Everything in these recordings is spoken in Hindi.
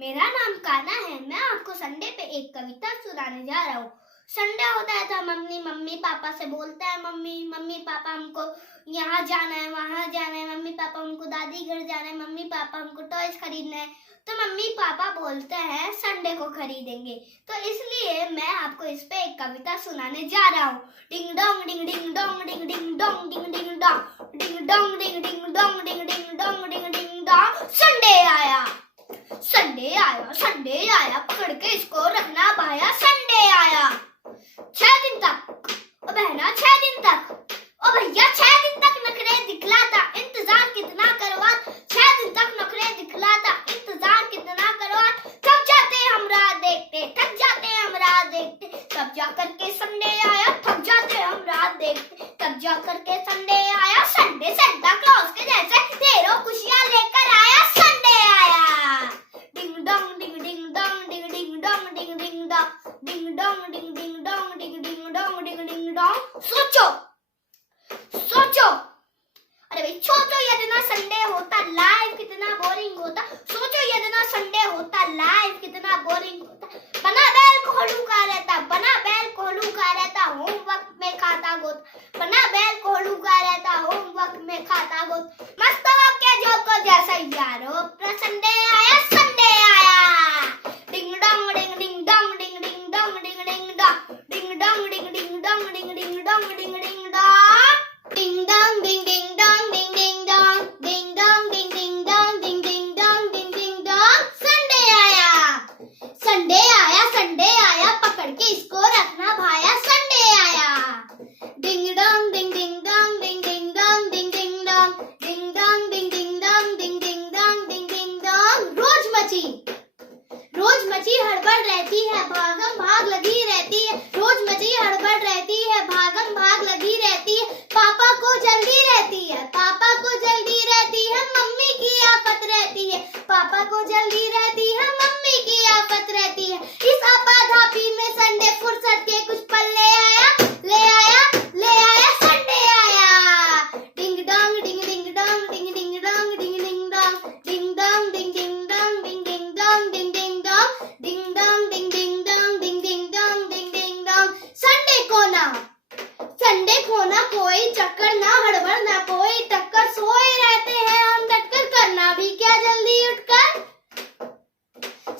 मेरा नाम काना है। मैं आपको संडे पे एक कविता सुनाने जा रहा हूँ। संडे होता है तो मम्मी पापा से बोलता है, मम्मी पापा हमको यहाँ जाना है, वहाँ जाना है, मम्मी पापा हमको दादी घर जाना है, मम्मी पापा हमको टॉयज खरीदना है। तो मम्मी पापा बोलते हैं संडे को खरीदेंगे। तो इसलिए मैं आपको इस पे एक कविता सुनाने जा रहा हूँ। डिंग dong ding ding dong ding ding dong ding ding dong ding dong ding ding dong ding ding dong ding ding Dong. Sunday आया, संडे आया, संडे आया, पकड़ के इसको रखना भाया। संडे आया 6 दिन तक, ओ बहना 6 दिन तक, ओ भैया 6 दिन तक नखरे दिखलाता, इंतजार कितना करवा। 6 दिन तक नखरे दिखलाता, इंतजार कितना करवा। थक जाते हम राह देखते, थक जाते हम राह देखते, तब जाकर के संडे आया। थक जाते हम राह देखते, तब जाकर के संडे आया। संडे सेंटा क्लॉज के जैसे ढेरों खुशियां लेकर आया। संडे आया ding dong ding ding dong ding ding dong ding ding dong ding dong ding ding dong ding ding dong ding ding Dong. सोचो सोचो, अरे भाई सोचो, यदि ना संडे होता लाइफ कितना बोरिंग होता। सोचो यदि ना संडे होता लाइफ कितना बोरिंग होता। बना बैल कोहलू का रहता, बना बैल कोहलू का रहता, होमवर्क में खाता गोद। बना बैल कोहलू का रहता, होमवर्क में खाता गोद। मस्त वाक्य जो को जैसा यारो, संडे आया, संडे आया। Ding dong ding ding dong ding ding dong ding ding dong ding dong ding ding dong ding ding dong ding ding Dong. Ding dong ding ding dong ding ding dong ding dong ding ding dong ding ding dong ding ding dong। Sunday आया, संडे आया, संडे आया, पकड़ के इसको रखना भाया। संडे आया ding dong ding ding dong ding ding dong ding ding dong ding dong ding ding dong ding ding dong ding ding dong. रोज मची हड़बड़ रहती है, भागम भाग लगी रहती है। रोज मची हड़बड़ रहती है, भागम भाग लगी रहती है। पापा को जल्दी रहती है, पापा को जल्दी रहती है, मम्मी की आफत रहती है। पापा को जल्दी रहती है, मम्मी की आफत रहती है। इस आपाधापी में संडे फुर्सत के कुछ पल ले आया, ले आया, ले आया। संडे आया ding dong ding ding dong ding ding dong ding ding dong ding dong ding ding dong ding ding dong ding ding dong ding dong ding ding dong ding ding dong ding ding Dong. Sunday खोना कोई चक्कर ना, हड़बड़ ना कोई टक्कर। सोए रहते हैं हम डटकर, करना भी क्या जल्दी उठकर।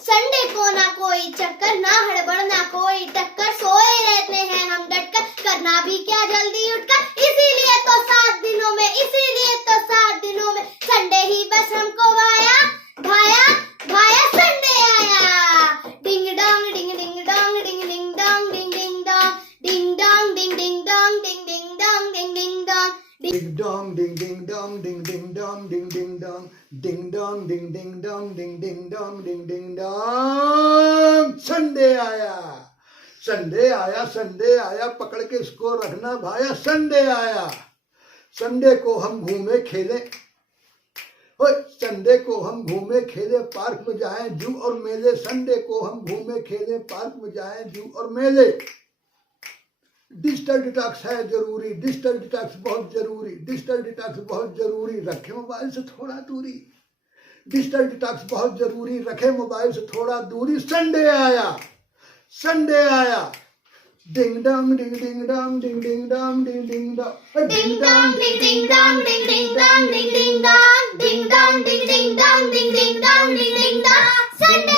संडे को ना कोई चक्कर ना, हड़बड़ ना कोई टक्कर। सोए रहते हैं हम डटकर, करना भी क्या जल्दी उठकर। इसीलिए तो 7 दिनों में, इसीलिए तो 7 दिनों में संडे ही बस हमको भाया, भाया, भाया। संडे आया ding dong ding ding dong ding ding dong ding ding dong ding dong ding ding dong ding ding dong ding ding Dong. Ding dong ding ding dong ding ding dong ding ding dong ding dong ding ding dong ding ding dong ding ding dong। Sunday आया, संडे आया, संडे आया, पकड़ के इसको रखना भाया। संडे आया, संडे को हम घूमे खेले, संडे को हम घूमे खेले, पार्क में जाएं जू और मेले। संडे को हम घूमे खेले, पार्क में जाएं जू और मेले। डिजिटल डिटॉक्स है जरूरी, डिजिटल डिटॉक्स बहुत जरूरी, डिजिटल डिटॉक्स बहुत जरूरी, रखे मोबाइल से थोड़ा दूरी। डिजिटल डिटॉक्स बहुत जरूरी, रखे मोबाइल से थोड़ा दूरी। संडे आया, संडे आया ding dong ding ding dong ding ding dong ding ding dong ding dong ding ding dong ding ding dong ding ding dong ding dong ding ding dong ding ding dong ding ding Dong. Sunday